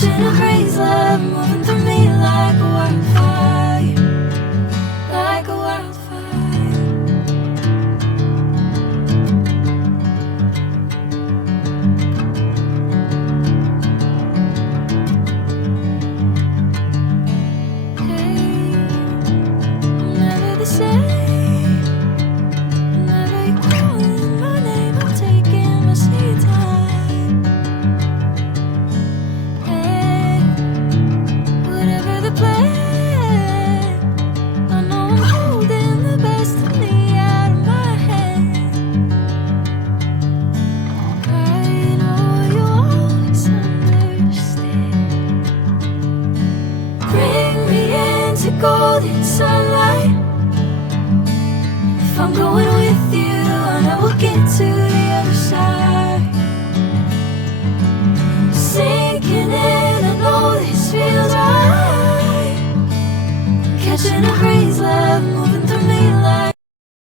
Catching a craze, love moving through me like a wildfire, like a wildfire. Hey, I'm never the same. Whenever you're calling my name, I'm taking my sweet time. Hey, whatever the plan, I know I'm holding the best of me out of my head. I know you always understand. Bring me into golden sunlight. If I'm going with you, I know we'll get to the other side. Sinking in, I know this feels right. Catching a craze, love moving